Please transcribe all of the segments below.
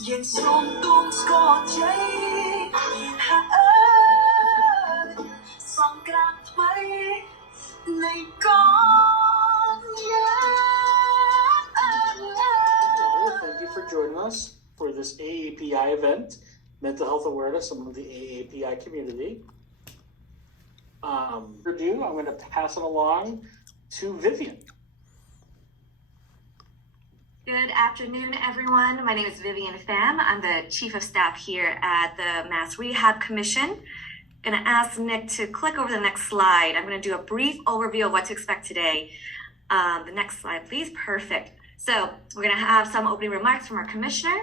Nhìn xuống tuôn có cháy hạ ơi song càng thấy này con nhớ. Thank you for joining us for this AAPI event, Mental Health Awareness among the AAPI community. I'm going to pass it along to Vivian. Good afternoon, everyone. My name is Vivian Pham. I'm the Chief of Staff here at the Mass Rehab Commission. I'm going to ask Nick to click over the next slide. I'm going to do a brief overview of what to expect today. The next slide, please. Perfect. So we're going to have some opening remarks from our commissioner,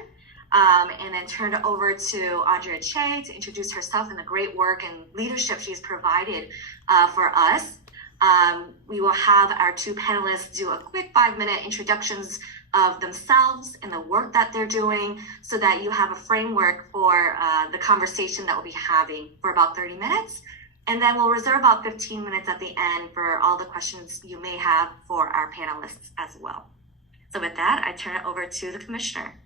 and then turn it over to Andrea Che to introduce herself and the great work and leadership she's provided for us. We will have our two panelists do a quick 5-minute introductions of themselves and the work that they're doing so that you have a framework for the conversation that we'll be having for about 30 minutes. And then we'll reserve about 15 minutes at the end for all the questions you may have for our panelists as well. So with that, I turn it over to the commissioner.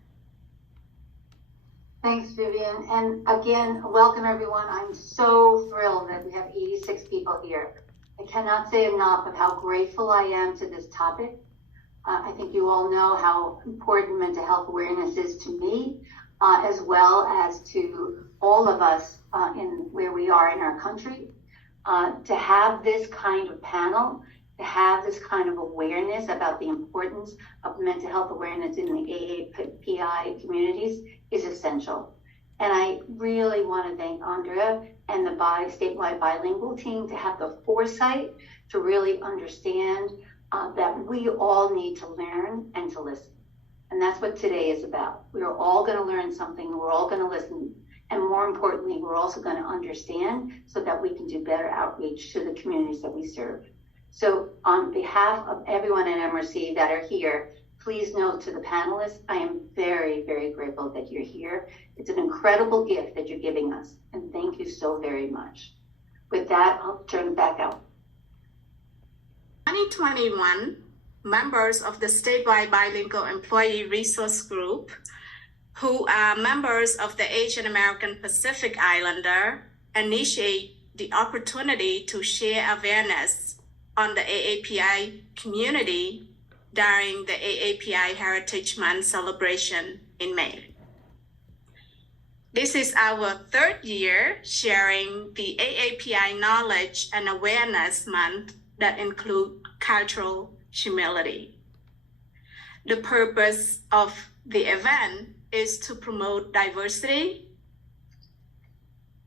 Thanks, Vivian. And again, welcome everyone. I'm so thrilled that we have 86 people here. I cannot say enough of how grateful I am to this topic. I think you all know how important mental health awareness is to me, as well as to all of us in where we are in our country. To have this kind of panel, to have this kind of awareness about the importance of mental health awareness in the AAPI communities is essential. And I really want to thank Andrea and the statewide bilingual team to have the foresight to really understand that we all need to learn and to listen. And that's what today is about. We are all going to learn something, we're all going to listen, and more importantly, we're also going to understand so that we can do better outreach to the communities that we serve. So on behalf of everyone at MRC that are here, please note to the panelists, I am very, very grateful that you're here. It's an incredible gift that you're giving us, and thank you so very much. With that, I'll turn it back out. 2021, members of the Statewide Bilingual Employee Resource Group, who are members of the Asian American Pacific Islander, initiate the opportunity to share awareness on the AAPI community during the AAPI Heritage Month Celebration in May. This is our third year sharing the AAPI Knowledge and Awareness Month that include cultural humility. The purpose of the event is to promote diversity,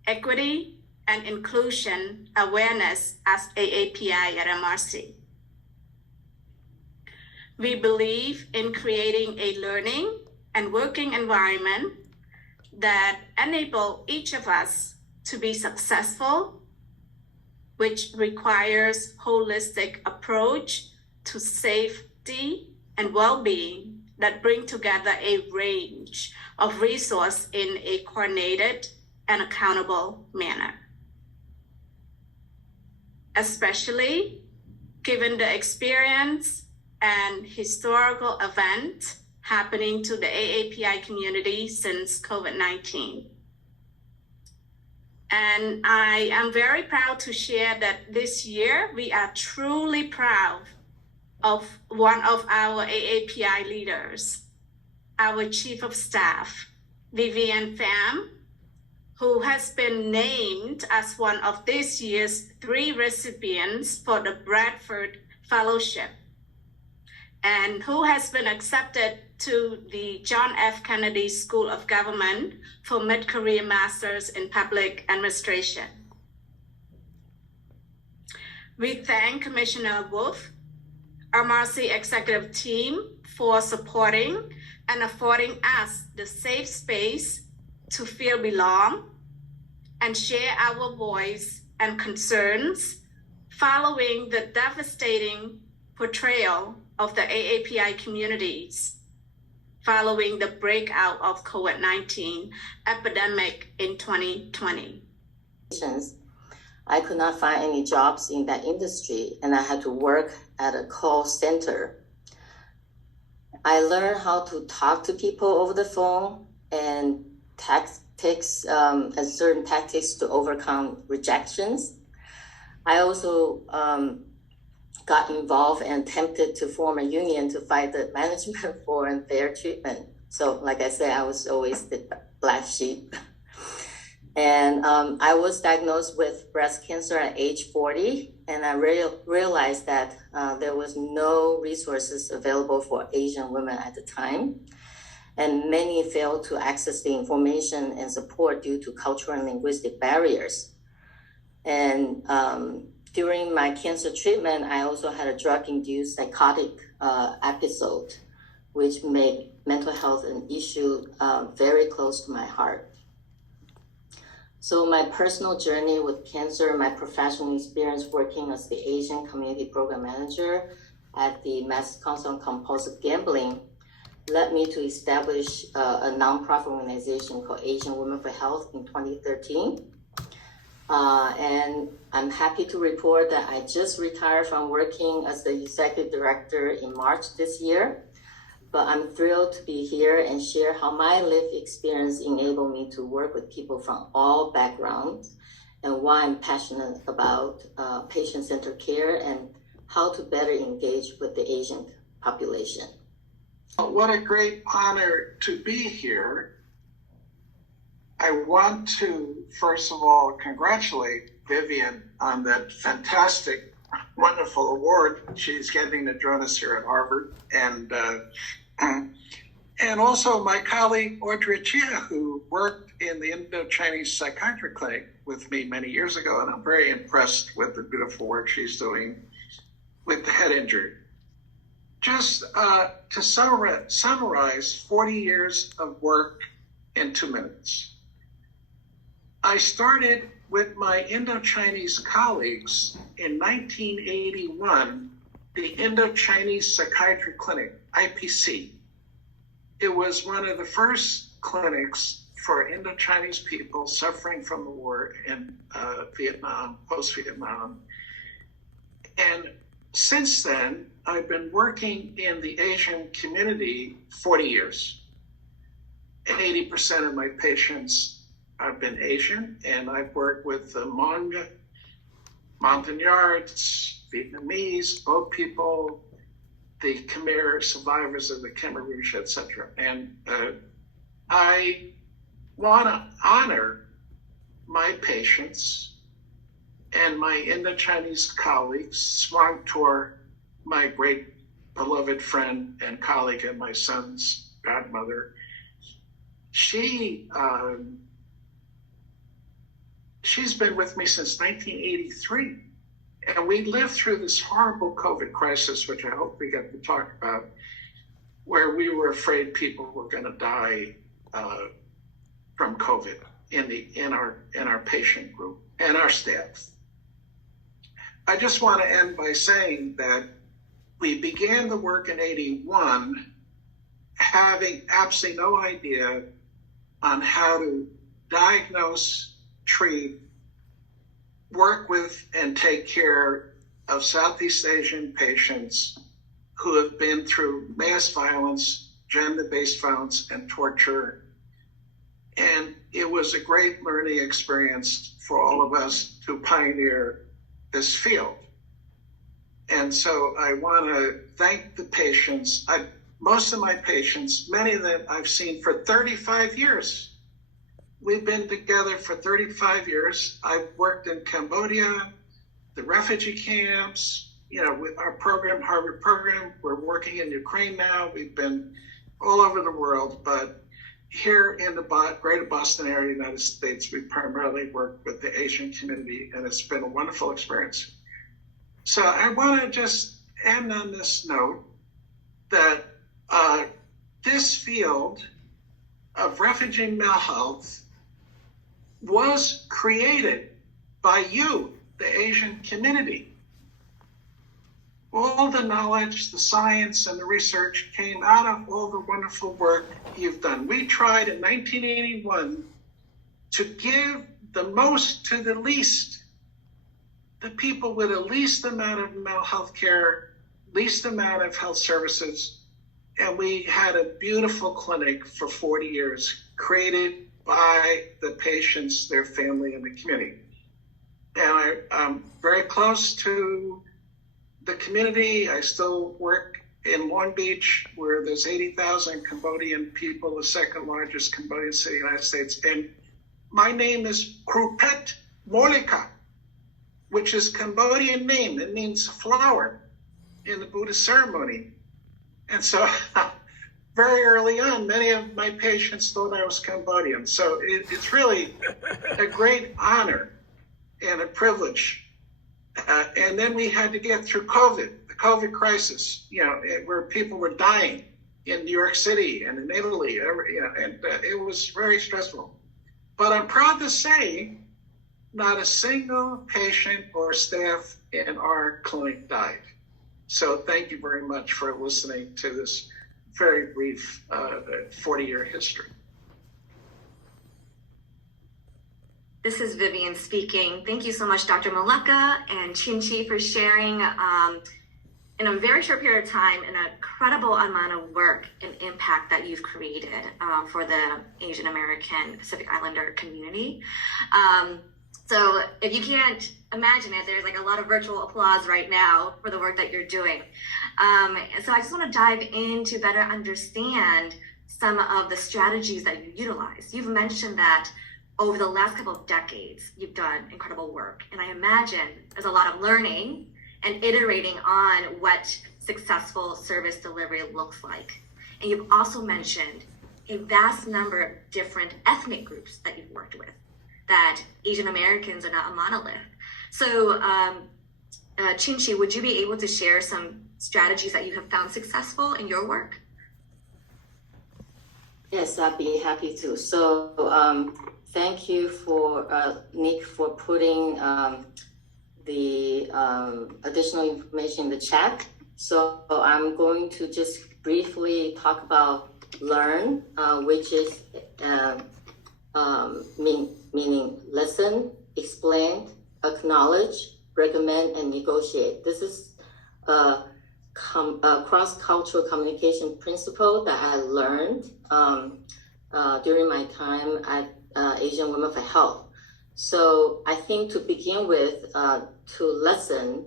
equity, and inclusion awareness as AAPI at MRC. We believe in creating a learning and working environment that enable each of us to be successful, which requires holistic approach to safety and well-being that bring together a range of resources in a coordinated and accountable manner. Especially given the experience and historical event happening to the AAPI community since COVID-19. And I am very proud to share that this year we are truly proud of one of our AAPI leaders, our Chief of Staff, Vivian Pham, who has been named as one of this year's 3 recipients for the Bradford Fellowship, and who has been accepted to the John F. Kennedy School of Government for mid-career Masters in Public Administration. We thank Commissioner Wolf, MRC executive team for supporting and affording us the safe space to feel belong and share our voice and concerns following the devastating portrayal of the AAPI communities following the breakout of COVID-19 epidemic in 2020. I could not find any jobs in that industry, and I had to work at a call center. I learned how to talk to people over the phone, and tactics and certain tactics to overcome rejections. I also got involved and attempted to form a union to fight the management for unfair treatment. So like I said, I was always the black sheep. And I was diagnosed with breast cancer at age 40, and I realized that there was no resources available for Asian women at the time. And many failed to access the information and support due to cultural and linguistic barriers. And during my cancer treatment, I also had a drug-induced psychotic episode, which made mental health an issue very close to my heart. So my personal journey with cancer, my professional experience working as the Asian Community Program Manager at the Mass Council on Compulsive Gambling led me to establish a nonprofit organization called Asian Women for Health in 2013. And I'm happy to report that I just retired from working as the executive director in March this year. But I'm thrilled to be here and share how my lived experience enabled me to work with people from all backgrounds and why I'm passionate about patient-centered care and how to better engage with the Asian population. What a great honor to be here. I want to, first of all, congratulate Vivian on that fantastic, wonderful award she's getting to join us here at Harvard. And also my colleague, Audrey Chia, who worked in the Indo-Chinese Psychiatry Clinic with me many years ago, and I'm very impressed with the beautiful work she's doing with the head injury. Just to summarize 40 years of work in 2 minutes. I started with my Indo-Chinese colleagues in 1981, the Indo-Chinese Psychiatry Clinic, IPC. It was one of the first clinics for Indo-Chinese people suffering from the war in Vietnam, post-Vietnam. And since then, I've been working in the Asian community 40 years. 80% of my patients have been Asian, and I've worked with the Hmong, Montagnards, Vietnamese, boat people, the Khmer survivors of the Khmer Rouge, etc. And I want to honor my patients and my Indo-Chinese colleagues, Swang Tor, my great beloved friend and colleague and my son's godmother. She's been with me since 1983. And we lived through this horrible COVID crisis, which I hope we get to talk about, where we were afraid people were going to die from COVID in our patient group and our staff. I just want to end by saying that we began the work in 81, having absolutely no idea on how to diagnose, treat, work with, and take care of Southeast Asian patients who have been through mass violence, gender-based violence, and torture. And it was a great learning experience for all of us to pioneer this field. And so I want to thank the patients. Most of my patients, many of them I've seen for 35 years. We've been together for 35 years. I've worked in Cambodia, the refugee camps, with our program, Harvard program. We're working in Ukraine now. We've been all over the world, but here in the greater Boston area, United States, we primarily work with the Asian community, and it's been a wonderful experience. So I want to just end on this note that this field of refugee mental health was created by you, the Asian community. All the knowledge, the science, and the research came out of all the wonderful work you've done. We tried in 1981 to give the most to the least, the people with the least amount of mental health care, least amount of health services. And we had a beautiful clinic for 40 years created by the patients, their family, and the community. And I'm very close to the community. I still work in Long Beach, where there's 80,000 Cambodian people, the second largest Cambodian city in the United States. And my name is Krupet Molika, which is Cambodian name. It means flower in the Buddhist ceremony. And so very early on, many of my patients thought I was Cambodian. So it's really a great honor and a privilege. And then we had to get through COVID, the COVID crisis, where people were dying in New York City and in Italy, and it was very stressful. But I'm proud to say not a single patient or staff in our clinic died. So thank you very much for listening to this very brief 40-year history. This is Vivian speaking. Thank you so much, Dr. Maleka and Chinchi, for sharing in a very short period of time an incredible amount of work and impact that you've created for the Asian American Pacific Islander community. So if you can't imagine it, there's like a lot of virtual applause right now for the work that you're doing. So I just want to dive in to better understand some of the strategies that you utilize. You've mentioned that over the last couple of decades, you've done incredible work. And I imagine there's a lot of learning and iterating on what successful service delivery looks like. And you've also mentioned a vast number of different ethnic groups that you've worked with, that Asian Americans are not a monolith. So Chinchi, would you be able to share some strategies that you have found successful in your work? Yes, I'd be happy to. So thank you for Nick for putting the additional information in the chat. So I'm going to just briefly talk about learn, which is meaning listen, explain, acknowledge, recommend, and negotiate. This is a cross-cultural communication principle that I learned during my time at Asian Women for Health. So I think to begin with, to listen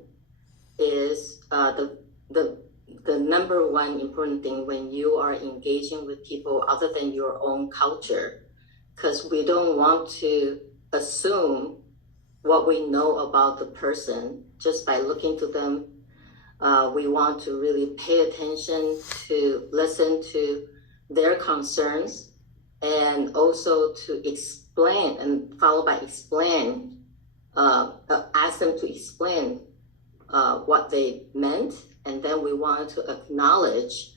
is the number one important thing when you are engaging with people other than your own culture, because we don't want to assume what we know about the person just by looking to them. We want to really pay attention to listen to their concerns and also to explain and followed by explain, ask them to explain what they meant. And then we want to acknowledge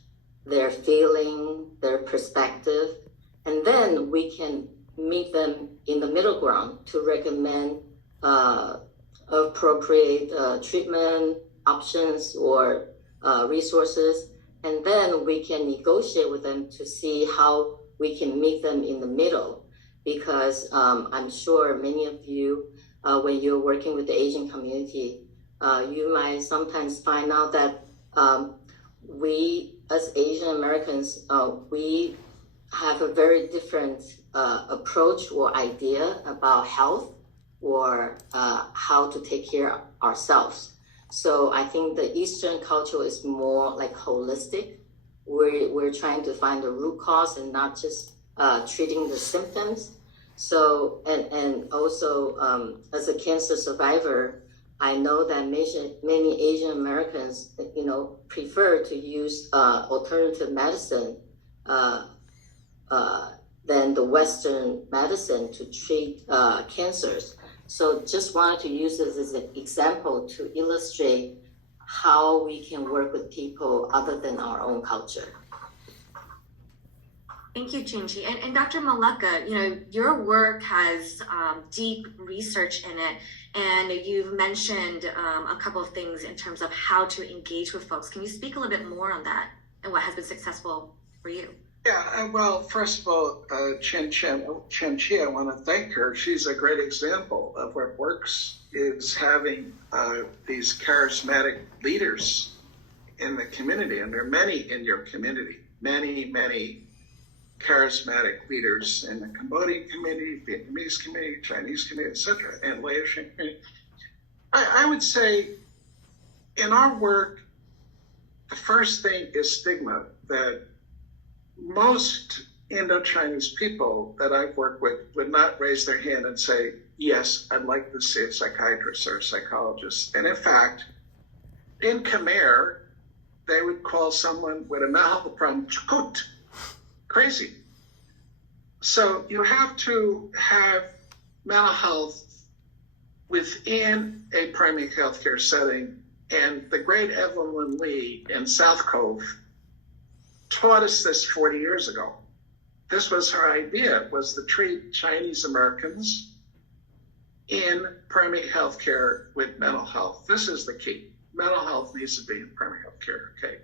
their feeling, their perspective, and then we can meet them in the middle ground to recommend appropriate treatment options or resources. And then we can negotiate with them to see how we can meet them in the middle. Because I'm sure many of you, when you're working with the Asian community, you might sometimes find out that we, as Asian Americans, we have a very different approach or idea about health or how to take care of ourselves. So I think the Eastern culture is more like holistic. We're trying to find the root cause and not just treating the symptoms. So, and also as a cancer survivor, I know that many Asian Americans, prefer to use alternative medicine than the Western medicine to treat cancers. So just wanted to use this as an example to illustrate how we can work with people other than our own culture. Thank you, Chinchi. And Dr. Maleka, your work has deep research in it, and you've mentioned a couple of things in terms of how to engage with folks. Can you speak a little bit more on that and what has been successful for you? Yeah, well, first of all, Chinchi, I want to thank her. She's a great example of what works, is having these charismatic leaders in the community. And there are many in your community, many charismatic leaders in the Cambodian community, Vietnamese community, Chinese community, etc., and Laotian community. I would say in our work, the first thing is stigma, that most Indo-Chinese people that I've worked with would not raise their hand and say, yes, I'd like to see a psychiatrist or a psychologist. And in fact, in Khmer, they would call someone with a mental health problem chukut, crazy. So you have to have mental health within a primary healthcare setting. And the great Evelyn Lee in South Cove taught us this 40 years ago. This was her idea, was to treat Chinese Americans in primary healthcare with mental health. This is the key. Mental health needs to be in primary healthcare, okay?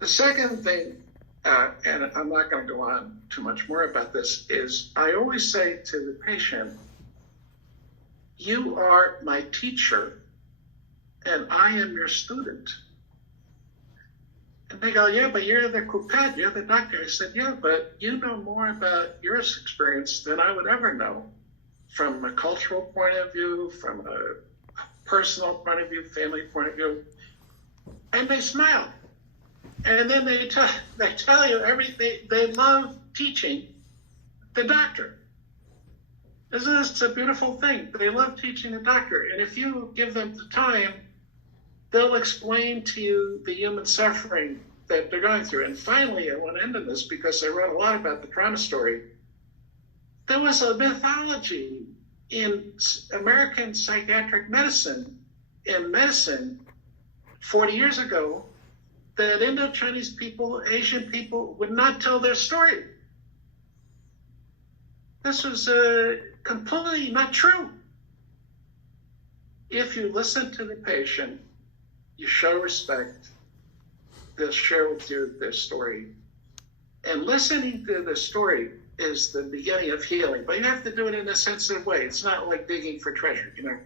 The second thing, and I'm not going to go on too much more about this, is I always say to the patient, you are my teacher and I am your student. And they go, yeah, but you're the coupette, you're the doctor. I said, yeah, but you know more about your experience than I would ever know, from a cultural point of view, from a personal point of view, family point of view. And they smile. And then they tell you everything. They love teaching the doctor. Isn't this a beautiful thing? They love teaching the doctor. And if you give them the time, they'll explain to you the human suffering that they're going through. And finally, I want to end on this because I wrote a lot about the trauma story. There was a mythology in American psychiatric medicine, 40 years ago, that Indo-Chinese people, Asian people would not tell their story. This was completely not true. If you listen to the patient, you show respect, they'll share with you their story. And listening to the story is the beginning of healing, but you have to do it in a sensitive way. It's not like digging for treasure, you know.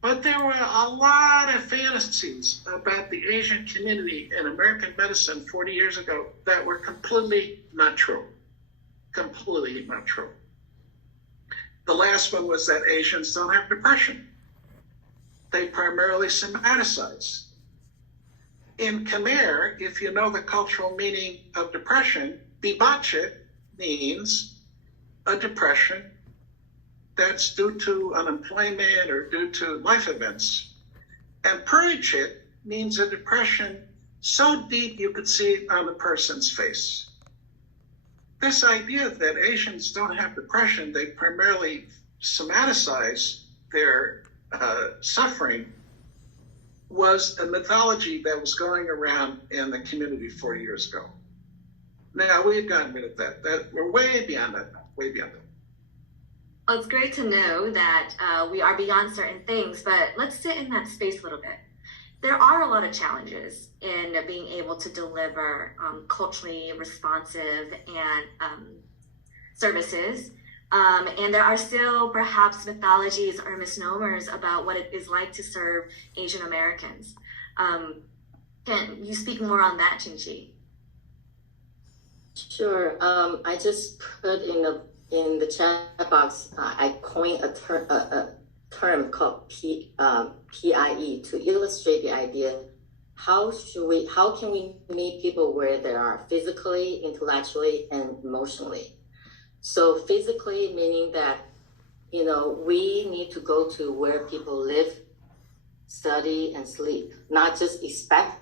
But there were a lot of fantasies about the Asian community in American medicine 40 years ago that were completely not true. Completely not true. The last one was that Asians don't have depression. They primarily somaticize. In Khmer, if you know the cultural meaning of depression, bibache means a depression that's due to unemployment or due to life events. And purichit means a depression so deep you could see it on the person's face. This idea that Asians don't have depression, they primarily somaticize their suffering, was a mythology that was going around in the community 40 years ago. Now, we've gotten rid of that. We're way beyond that now, way beyond that. Well, it's great to know that we are beyond certain things, but let's sit in that space a little bit. There are a lot of challenges in being able to deliver culturally responsive and services. And there are still perhaps mythologies or misnomers about what it is like to serve Asian Americans. Can you speak more on that, Chin-Chi? Sure. I just put in the chat box, I coined a term called PIE to illustrate the idea. How can we meet people where they are physically, intellectually, and emotionally? So physically, meaning that, we need to go to where people live, study, and sleep, not just expect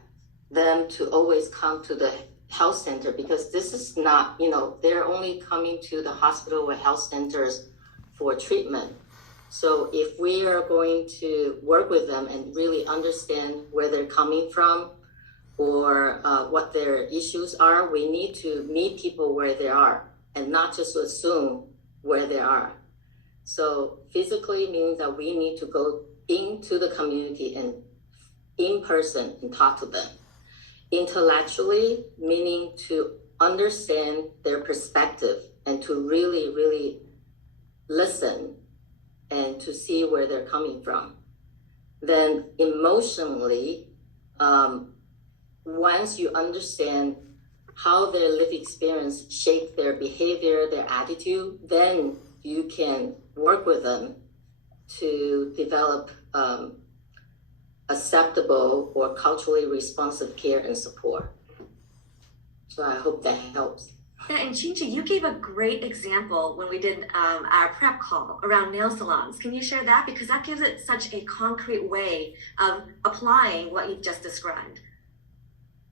them to always come to the health center, because this is not, they're only coming to the hospital or health centers for treatment. So if we are going to work with them and really understand where they're coming from or what their issues are, we need to meet people where they are and not just assume where they are. So physically means that we need to go into the community and in person and talk to them. Intellectually, meaning to understand their perspective and to really, really listen and to see where they're coming from. Then emotionally, once you understand how their lived experience shaped their behavior, their attitude, then you can work with them to develop acceptable or culturally responsive care and support. So I hope that helps. Yeah, and Chinchi, you gave a great example when we did our prep call around nail salons. Can you share that? Because that gives it such a concrete way of applying what you've just described.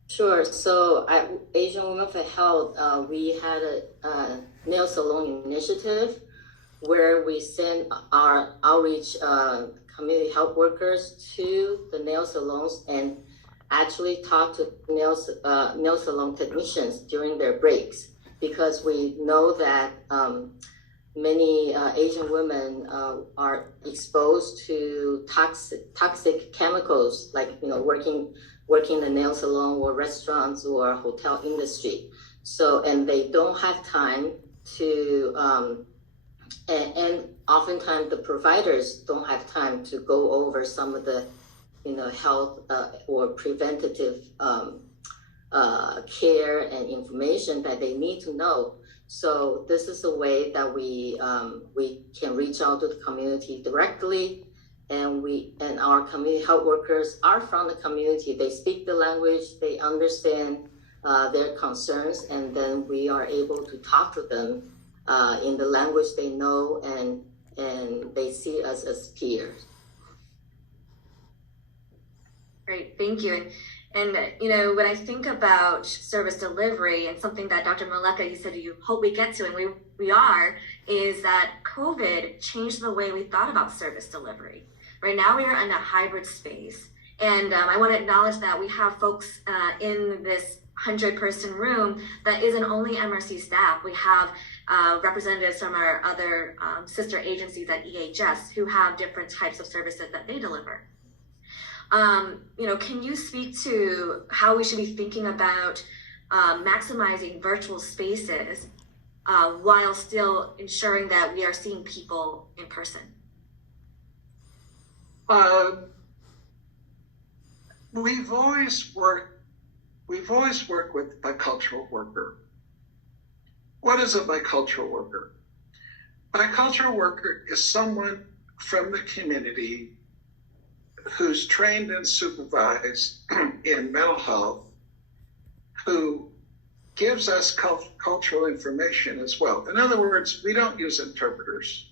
Sure. So at Asian Women for Health, we had a nail salon initiative where we send our outreach community health workers to the nail salons and actually talk to nail salon technicians during their breaks, because we know that many Asian women are exposed to toxic chemicals, like working the nail salon or restaurants or hotel industry. So, and they don't have time to, and oftentimes the providers don't have time to go over some of the, health or preventative care and information that they need to know. So this is a way that we can reach out to the community directly. And our community health workers are from the community. They speak the language, they understand their concerns, and then we are able to talk to them in the language they know, and they see us as peers. Great, thank you. And when I think about service delivery, and something that Dr. Maleka, you said you hope we get to, and we are, is that COVID changed the way we thought about service delivery. Right now we are in a hybrid space, and I want to acknowledge that we have folks in this 100-person room that isn't only MRC staff. We have representatives from our other sister agencies at EHS who have different types of services that they deliver. Can you speak to how we should be thinking about maximizing virtual spaces while still ensuring that we are seeing people in person? We've always worked with a bicultural worker. What is a bicultural worker? Bicultural worker is someone from the community who's trained and supervised in mental health, who gives us cultural information as well. In other words, we don't use interpreters.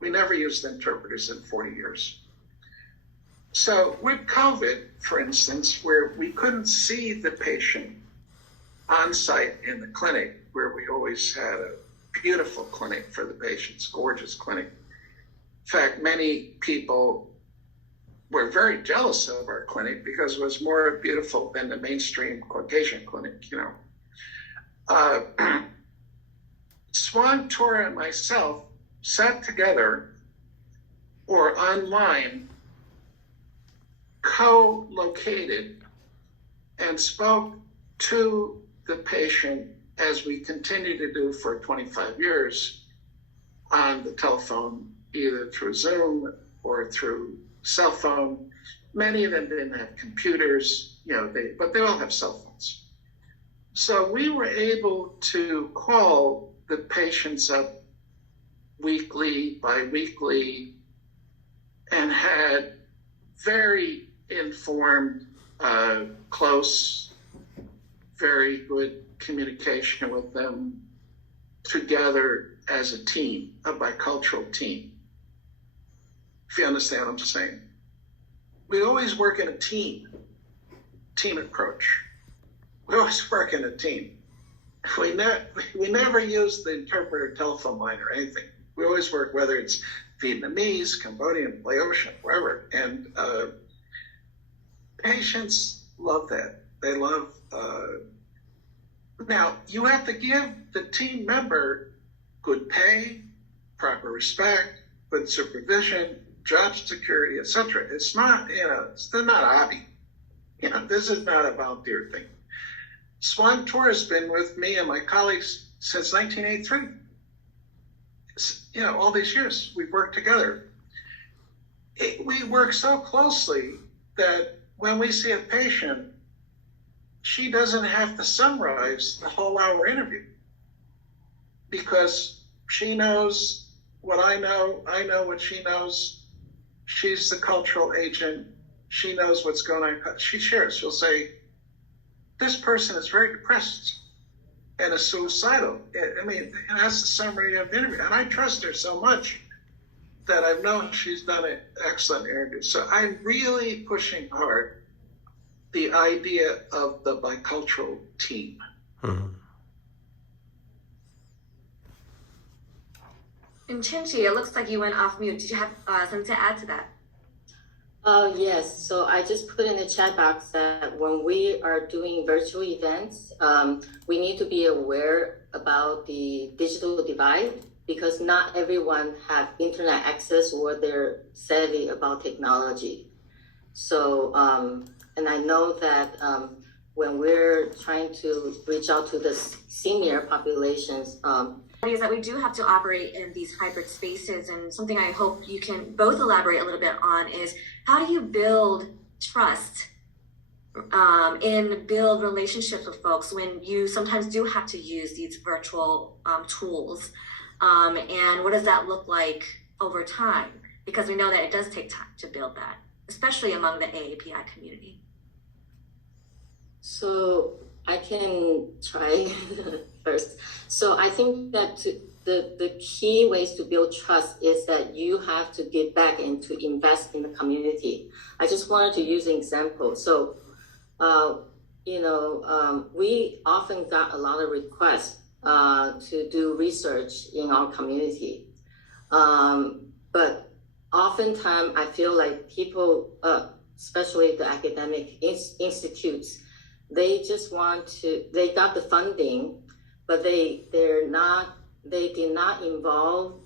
We never used interpreters in 40 years. So with COVID, for instance, where we couldn't see the patient on site in the clinic, where we always had a beautiful clinic for the patients, gorgeous clinic. In fact, many people were very jealous of our clinic because it was more beautiful than the mainstream Caucasian clinic, Swan Tora and myself sat together or online, co-located, and spoke to the patient, as we continue to do for 25 years, on the telephone, either through Zoom or through cell phone. Many of them didn't have computers, but they all have cell phones. So we were able to call the patients up weekly, bi-weekly, and had very informed, close, very good communication with them together as a team, a bicultural team. If you understand what I'm saying. We always work in a team approach. We always work in a team. We never use the interpreter telephone line or anything. We always work, whether it's Vietnamese, Cambodian, Laotian, wherever. And patients love that. They love, now you have to give the team member good pay, proper respect, good supervision, job security, etc. It's not, they're not a hobby. This is not a volunteer thing. Swan Tora has been with me and my colleagues since 1983. All these years we've worked together. We work so closely that when we see a patient, she doesn't have to summarize the whole hour interview because she knows what I know what she knows. She's the cultural agent. She knows what's going on. She shares. She'll say, this person is very depressed and is suicidal. I mean, and that's the summary of the interview. And I trust her so much that I've known she's done an excellent interview. So I'm really pushing hard the idea of the bicultural team. Mm-hmm. And Chinchi, it looks like you went off mute. Did you have something to add to that? Yes, so I just put in the chat box that when we are doing virtual events, we need to be aware about the digital divide because not everyone have internet access or they're savvy about technology. So, and I know that when we're trying to reach out to the senior populations, Is that we do have to operate in these hybrid spaces, and something I hope you can both elaborate a little bit on is how do you build trust and build relationships with folks when you sometimes do have to use these virtual tools, and what does that look like over time? Because we know that it does take time to build that, especially among the AAPI community. So I can try first. So I think that the key ways to build trust is that you have to give back and to invest in the community. I just wanted to use an example. So, we often got a lot of requests to do research in our community. But oftentimes I feel like people, especially the academic institutes, they just they got the funding, but they did not involve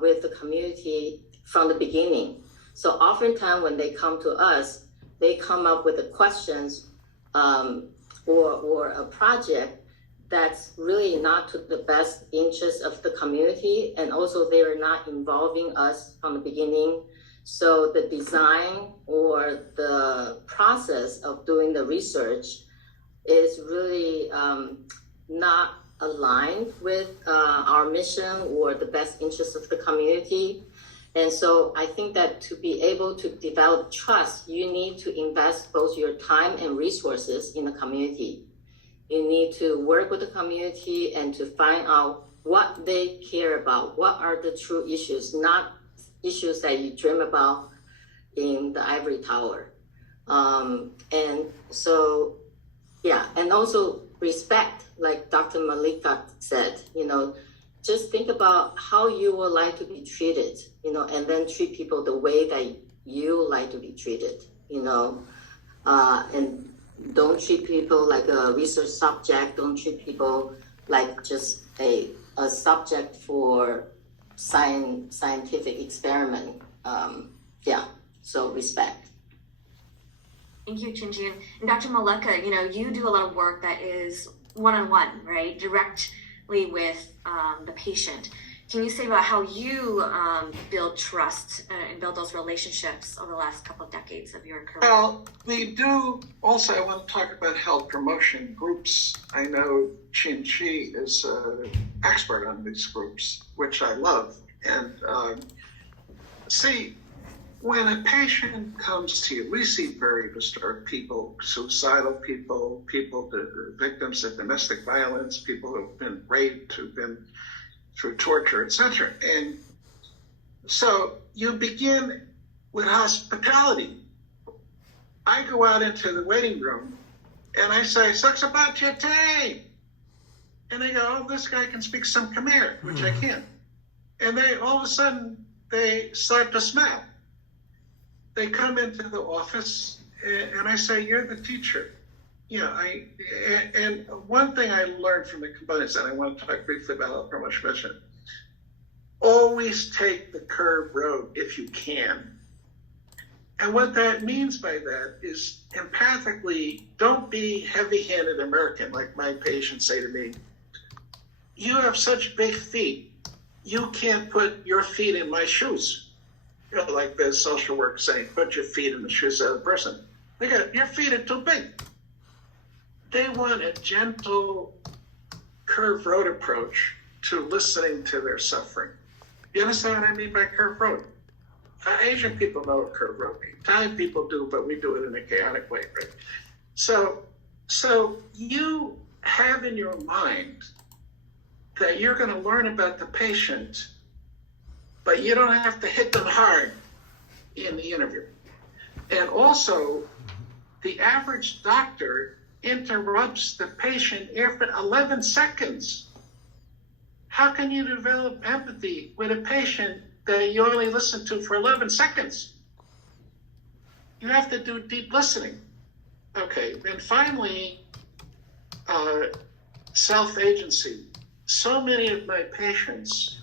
with the community from the beginning. So oftentimes when they come to us, they come up with the questions or a project that's really not to the best interest of the community, and also they are not involving us from the beginning. So the design or the process of doing the research is really not aligned with our mission or the best interests of the community. And so I think that to be able to develop trust, you need to invest both your time and resources in the community. You need to work with the community and to find out what they care about, what are the true issues, not issues that you dream about in the ivory tower. And so, yeah, and also respect, like Dr. Malika said, just think about how you would like to be treated, and then treat people the way that you like to be treated, and don't treat people like a research subject, don't treat people like just a subject for scientific experiment. So respect. Thank you, Chinchi. And Dr. Maleka, you do a lot of work that is one-on-one, right? Directly with the patient. Can you say about how you build trust and build those relationships over the last couple of decades of your career? Well, we do also, I want to talk about health promotion groups. I know Chin-Chi is an expert on these groups, which I love. And see, when a patient comes to you, we see very disturbed people, suicidal people, people that are victims of domestic violence, people who have been raped, who've been through torture, etc. And so you begin with hospitality. I go out into the waiting room and I say, "Sucks about your time." And they go, "Oh, this guy can speak some Khmer," which I can't. And they all of a sudden they start to smile. They come into the office and I say, "You're the teacher." And one thing I learned from the components, and I want to talk briefly about health promotion mission, always take the curved road if you can. And what that means by that is empathically, don't be heavy-handed American, like my patients say to me. "You have such big feet. You can't put your feet in my shoes." Like the social work saying, "Put your feet in the shoes of the person." They go, "Your feet are too big. They want a gentle curved road approach to listening to their suffering. You understand what I mean by curved road? Asian people know what curved road means. Italian people do, but we do it in a chaotic way, right? So you have in your mind that you're going to learn about the patient, but you don't have to hit them hard in the interview. And also, the average doctor interrupts the patient after 11 seconds. How can you develop empathy with a patient that you only listen to for 11 seconds? You have to do deep listening. Okay, then finally, self-agency. So many of my patients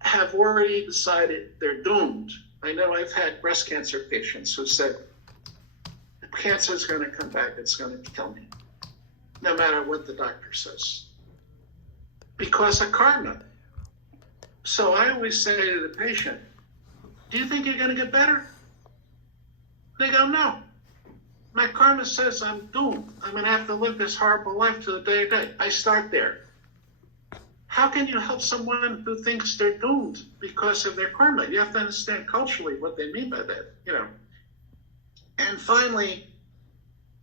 have already decided they're doomed. I know I've had breast cancer patients who said, cancer is going to come back, it's going to kill me, no matter what the doctor says, because of karma. So I always say to the patient, do you think you're going to get better? They go, no. My karma says I'm doomed. I'm going to have to live this horrible life to the day of day. I start there. How can you help someone who thinks they're doomed because of their karma? You have to understand culturally what they mean by that, you know. And finally,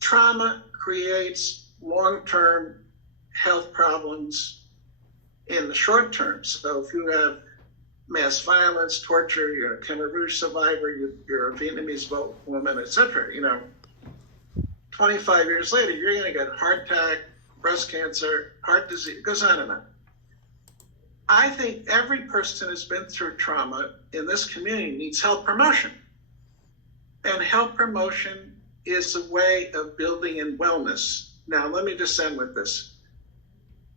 trauma creates long-term health problems in the short term. So if you have mass violence, torture, you're a Khmer Rouge survivor, you're a Vietnamese woman, etc., you know, 25 years later, you're going to get heart attack, breast cancer, heart disease, it goes on and on. I think every person who's been through trauma in this community needs health promotion. And health promotion is a way of building in wellness. Now, let me just end with this.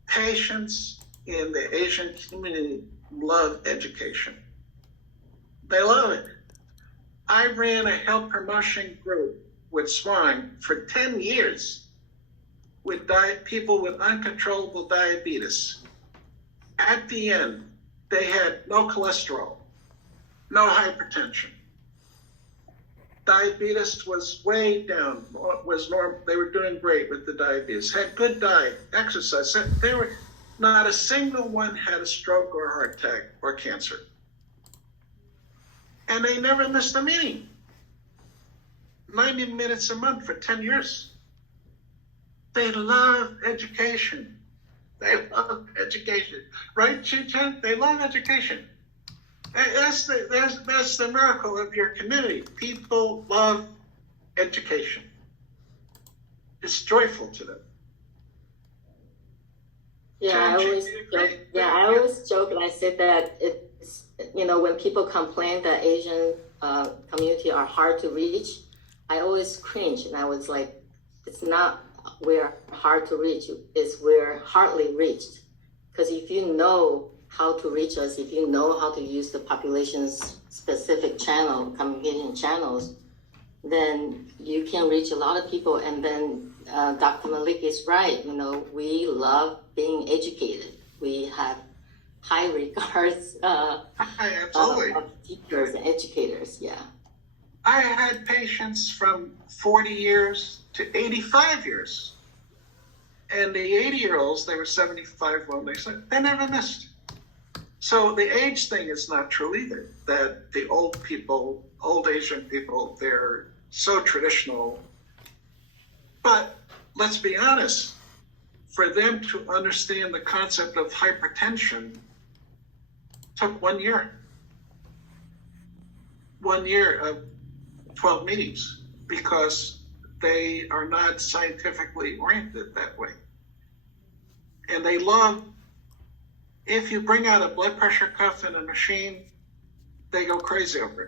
Patients in the Asian community love education. They love it. I ran a health promotion group with Swan for 10 years with people with uncontrollable diabetes. At the end, they had no cholesterol, no hypertension. Diabetes was way down, was normal. They were doing great with the diabetes, had good diet, exercise. They were, not a single one had a stroke or a heart attack or cancer. And they never missed a meeting. 90 minutes a month for 10 years. They love education. They love education. Right, Chi-Chen? They love education. That's the miracle of your community. People love education. It's joyful to them. Yeah, I always joke and I said that it's, you know, when people complain that Asian community are hard to reach, I always cringe and I was like, it's not we're hard to reach, it's we're hardly reached. Because if you know how to reach us, if you know how to use the population's specific channel, communication channels, then you can reach a lot of people. And then Dr. Malik is right, you know, we love being educated. We have high regards of teachers and educators, yeah. I had patients from 40 years to 85 years. And the 80-year-olds, they were 75 when they said, they never missed. So the age thing is not true either, that the old people, old Asian people, they're so traditional. But let's be honest, for them to understand the concept of hypertension took 1 year. 1 year of 12 meetings, because they are not scientifically oriented that way. And they love, if you bring out a blood pressure cuff in a machine, they go crazy over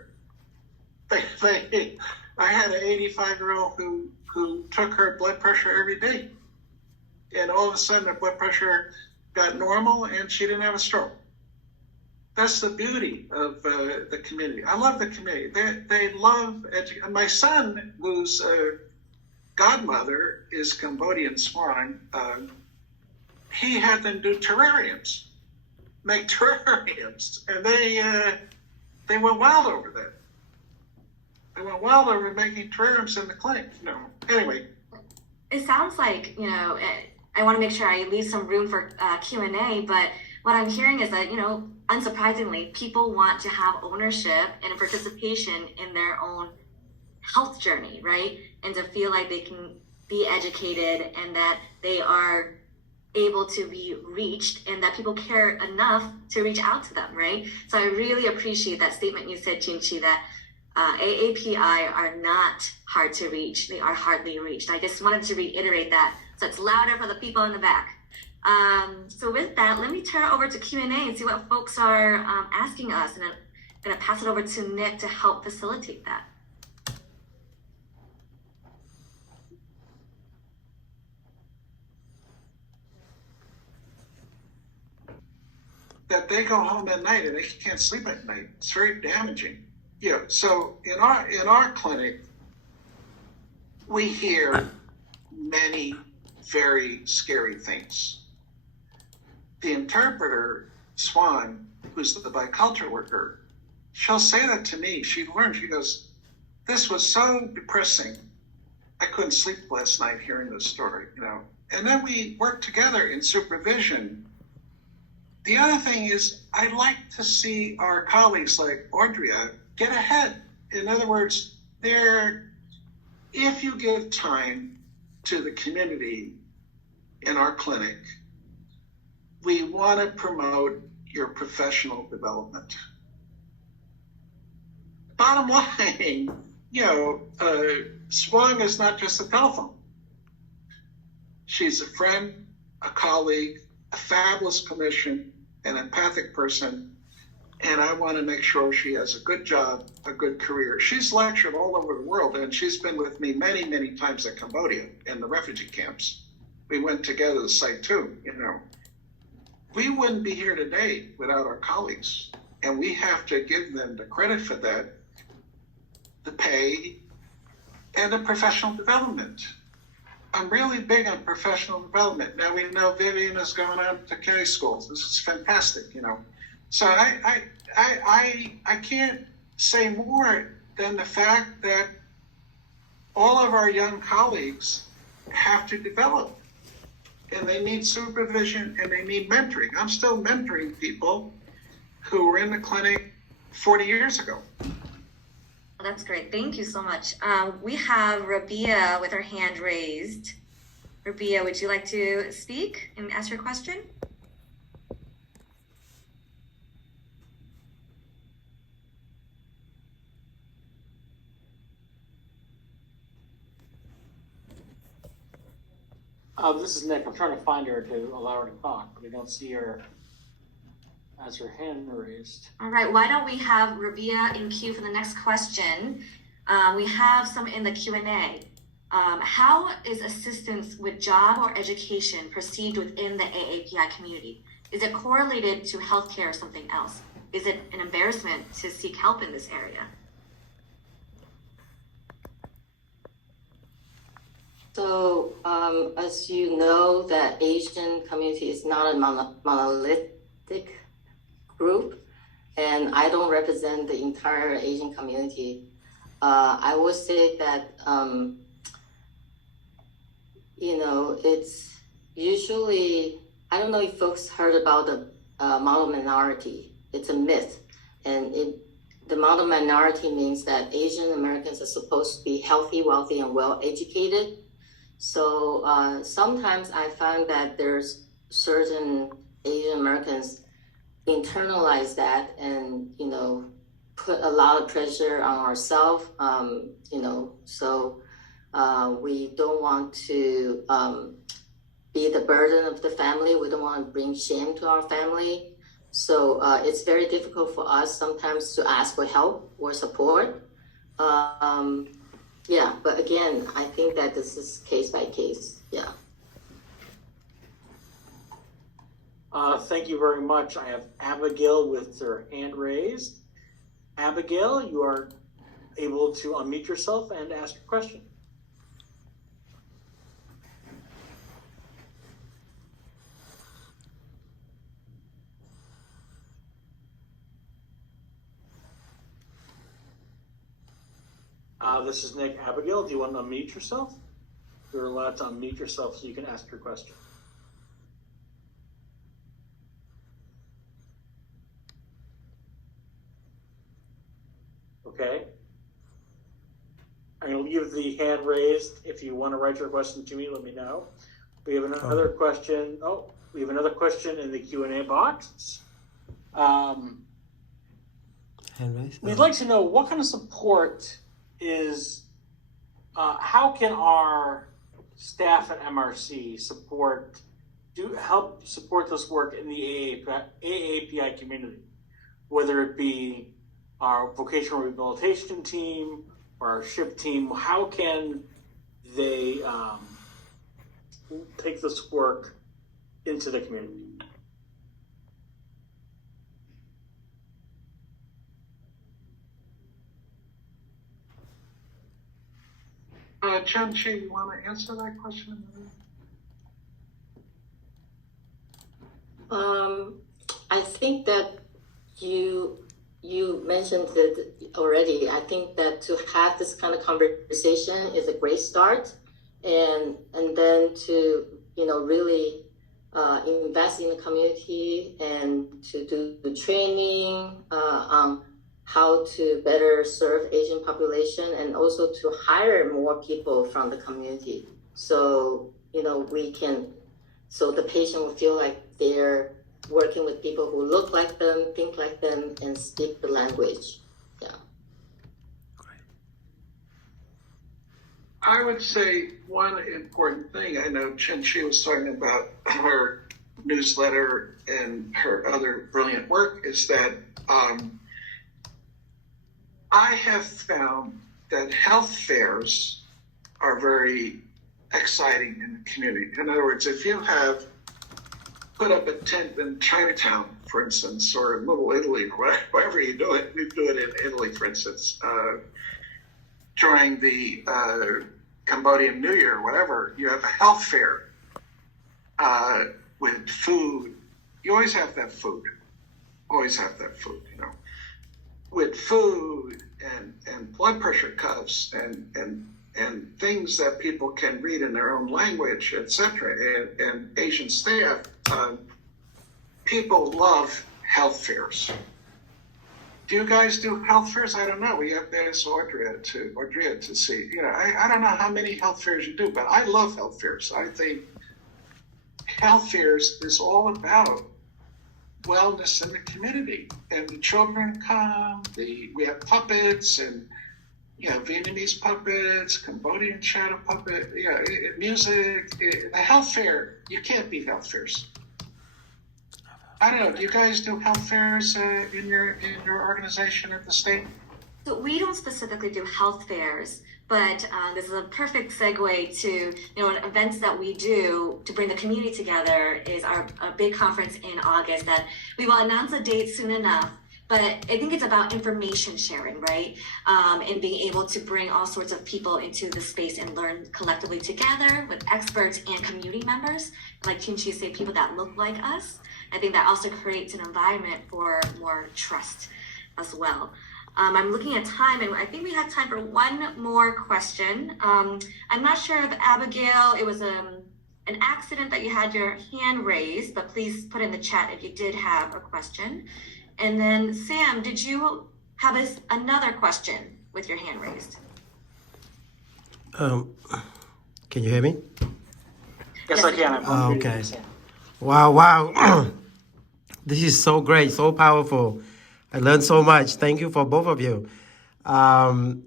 it. I had an 85-year-old who took her blood pressure every day. And all of a sudden her blood pressure got normal and she didn't have a stroke. That's the beauty of the community. I love the community. They love education. My son, whose godmother is Cambodian Swan, he had them do terrariums, make terrariums, and they went wild over that. They went wild over making terrariums in the clinic. You know. Anyway, it sounds like, I want to make sure I leave some room for Q&A, but what I'm hearing is that, unsurprisingly, people want to have ownership and participation in their own health journey, right? And to feel like they can be educated and that they are able to be reached and that people care enough to reach out to them, right? So I really appreciate that statement you said, Jinchi, that AAPI are not hard to reach. They are hardly reached. I just wanted to reiterate that so it's louder for the people in the back. So with that, let me turn it over to Q&A and see what folks are asking us. And I'm going to pass it over to Nick to help facilitate that. That they go home at night and they can't sleep at night. It's very damaging. Yeah. So in our clinic, we hear many very scary things. The interpreter, Swan, who's the bicultural worker, she'll say that to me. She learned. She goes, "This was so depressing. I couldn't sleep last night hearing this story." And then we work together in supervision. The other thing is, I like to see our colleagues like Audria get ahead. In other words, if you give time to the community in our clinic, we want to promote your professional development. Bottom line, Swang is not just a telephone. She's a friend, a colleague, a fabulous clinician, an empathic person, and I want to make sure she has a good job, a good career. She's lectured all over the world, and she's been with me many, many times at Cambodia in the refugee camps. We went together to site too, We wouldn't be here today without our colleagues, and we have to give them the credit for that, the pay, and the professional development. I'm really big on professional development. Now we know Vivian is going on to K schools. This is fantastic, So I can't say more than the fact that all of our young colleagues have to develop, and they need supervision and they need mentoring. I'm still mentoring people who were in the clinic 40 years ago. That's great. Thank you so much. We have Rabia with her hand raised. Rabia, would you like to speak and ask your question? This is Nick. I'm trying to find her to allow her to talk, but I don't see her as her hand raised. All right, why don't we have Rabia in queue for the next question? We have some in the Q&A. How is assistance with job or education perceived within the AAPI community? Is it correlated to healthcare or something else? Is it an embarrassment to seek help in this area? So, as you know, that Asian community is not a monolithic group, and I don't represent the entire Asian community. I would say that, it's usually, I don't know if folks heard about the model minority. It's a myth, and the model minority means that Asian Americans are supposed to be healthy, wealthy, and well-educated. So sometimes I find that there's certain Asian Americans internalize that and, put a lot of pressure on ourselves, so we don't want to be the burden of the family. We don't want to bring shame to our family. So it's very difficult for us sometimes to ask for help or support. Yeah, but again, I think that this is case by case. Yeah. Thank you very much. I have Abigail with her hand raised. Abigail, you are able to unmute yourself and ask your question. This is Nick. Abigail, do you want to unmute yourself? you're allowed to unmute yourself so you can ask your question. Okay. I'm going to leave the hand raised. If you want to write your question to me, let me know. We have another question. Oh, we have another question in the Q&A box. We'd like to know what kind of support is, how can our staff at MRC help support this work in the AAPI community, whether it be our vocational rehabilitation team or our SHIP team. How can they take this work into the community? Chen-Chi, you want to answer that question? I think that you mentioned it already. I think that to have this kind of conversation is a great start, and then to really invest in the community and to do the training on how to better serve Asian population, and also to hire more people from the community. So so the patient will feel like they're working with people who look like them, think like them, and speak the language. Yeah. Great. I would say one important thing, I know Chen-Chi was talking about her newsletter and her other brilliant work, is that I have found that health fairs are very exciting in the community. In other words, if you have put up a tent in Chinatown, for instance, or in Little Italy, or wherever you do it, we do it in Italy, for instance, during the Cambodian New Year, or whatever, you have a health fair with food. You always have that food. Always have that food, with food and blood pressure cuffs and things that people can read in their own language, etc. And Asian staff, people love health fairs. Do you guys do health fairs? I don't know. We have to ask Audrey to see. I don't know how many health fairs you do, but I love health fairs. I think health fairs is all about wellness in the community, and the children come. We have puppets and Vietnamese puppets, Cambodian shadow puppet, music. A health fair, you can't beat health fairs. I don't know. Do you guys do health fairs in your organization at the state? So we don't specifically do health fairs, but this is a perfect segue to events that we do to bring the community together. Is a big conference in August that we will announce a date soon enough. But I think it's about information sharing, right? And being able to bring all sorts of people into the space and learn collectively together with experts and community members, like Chen-Chi say, people that look like us. I think that also creates an environment for more trust as well. I'm looking at time, and I think we have time for one more question. I'm not sure if Abigail, it was an accident that you had your hand raised, but please put in the chat if you did have a question. And then Sam, did you have another question with your hand raised? Can you hear me? Yes, I can. Okay. Wow. This is so great, so powerful. I learned so much. Thank you for both of you. Wow.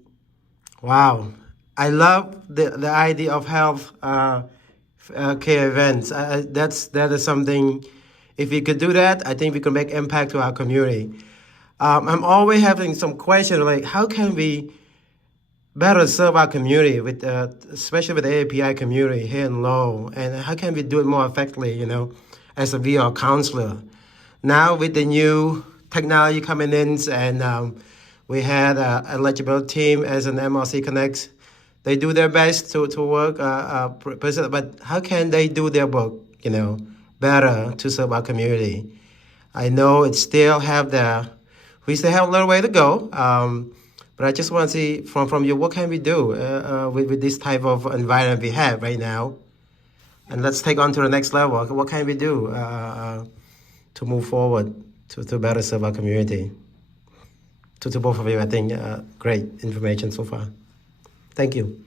I love the idea of health care events. That is something, if we could do that, I think we could make impact to our community. I'm always having some questions like, how can we better serve our community, with especially with the AAPI community here in Lowell, and how can we do it more effectively, as a VR counselor? Now with the new technology coming in, and we had an eligible team as an MRC Connect. They do their best to work, but how can they do their work, better to serve our community? I know we still have a little way to go, But I just want to see from you, what can we do with this type of environment we have right now? And let's take on to the next level. What can we do to move forward to better serve our community? To both of you, I think great information so far. Thank you.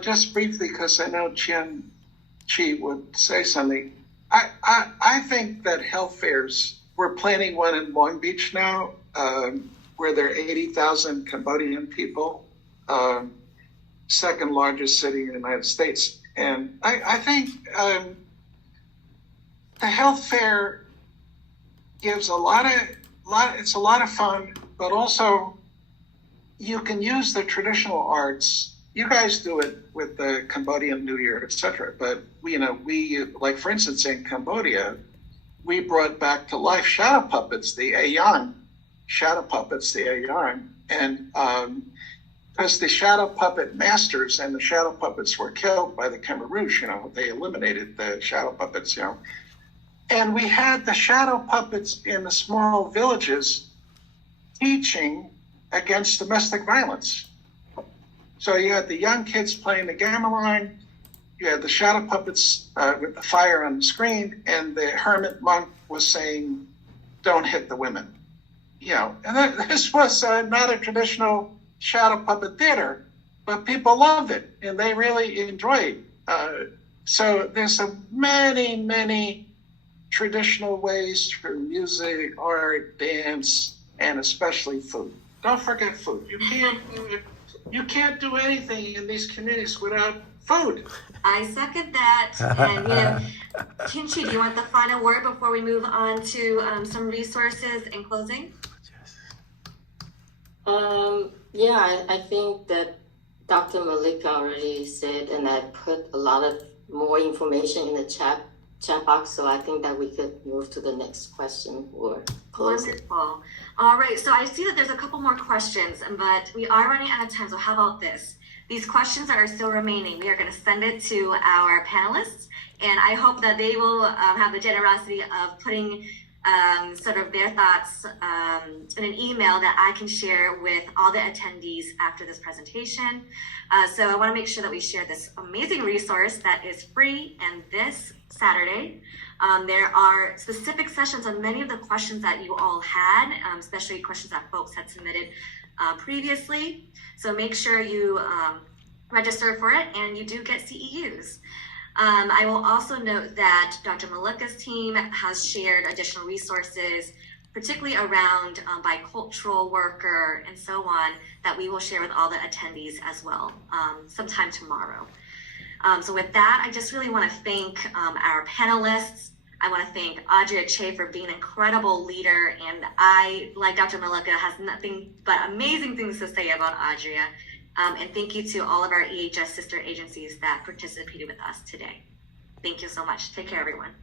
Just briefly, because I know Chi would say something. I think that health fairs, we're planning one in Long Beach now, where there are 80,000 Cambodian people, second largest city in the United States. And I think the health fair gives it's a lot of fun, but also you can use the traditional arts. You guys do it with the Cambodian New Year, etc. But we, like for instance, in Cambodia, we brought back to life shadow puppets, the Ayan, and because the shadow puppet masters and the shadow puppets were killed by the Khmer Rouge, they eliminated the shadow puppets, And we had the shadow puppets in the small villages teaching against domestic violence. So you had the young kids playing the gamelan, you had the shadow puppets with the fire on the screen, and the hermit monk was saying, "Don't hit the women." And this was not a traditional shadow puppet theater, but people loved it and they really enjoyed it. So there's many, many traditional ways through music, art, dance, and especially food. Don't forget food. You can't do anything in these communities without food. I second that. And, Kinchi, do you want the final word before we move on to some resources in closing? I think that Dr. Malika already said, and I put a lot of more information in the chat box, so I think that we could move to the next question or close it. Wonderful. All right, so I see that there's a couple more questions, but we are running out of time, so how about this? These questions that are still remaining, we are going to send it to our panelists, and I hope that they will have the generosity of putting sort of their thoughts in an email that I can share with all the attendees after this presentation. So I want to make sure that we share this amazing resource that is free, and this Saturday, there are specific sessions on many of the questions that you all had, especially questions that folks had submitted previously. So make sure you register for it, and you do get CEUs. I will also note that Dr. Malika's team has shared additional resources, particularly around bicultural worker and so on, that we will share with all the attendees as well sometime tomorrow. So with that, I just really want to thank our panelists. I want to thank Audrey Che for being an incredible leader, and I, like Dr. Malika, has nothing but amazing things to say about Audrey. And thank you to all of our EHS sister agencies that participated with us today. Thank you so much. Take care, everyone.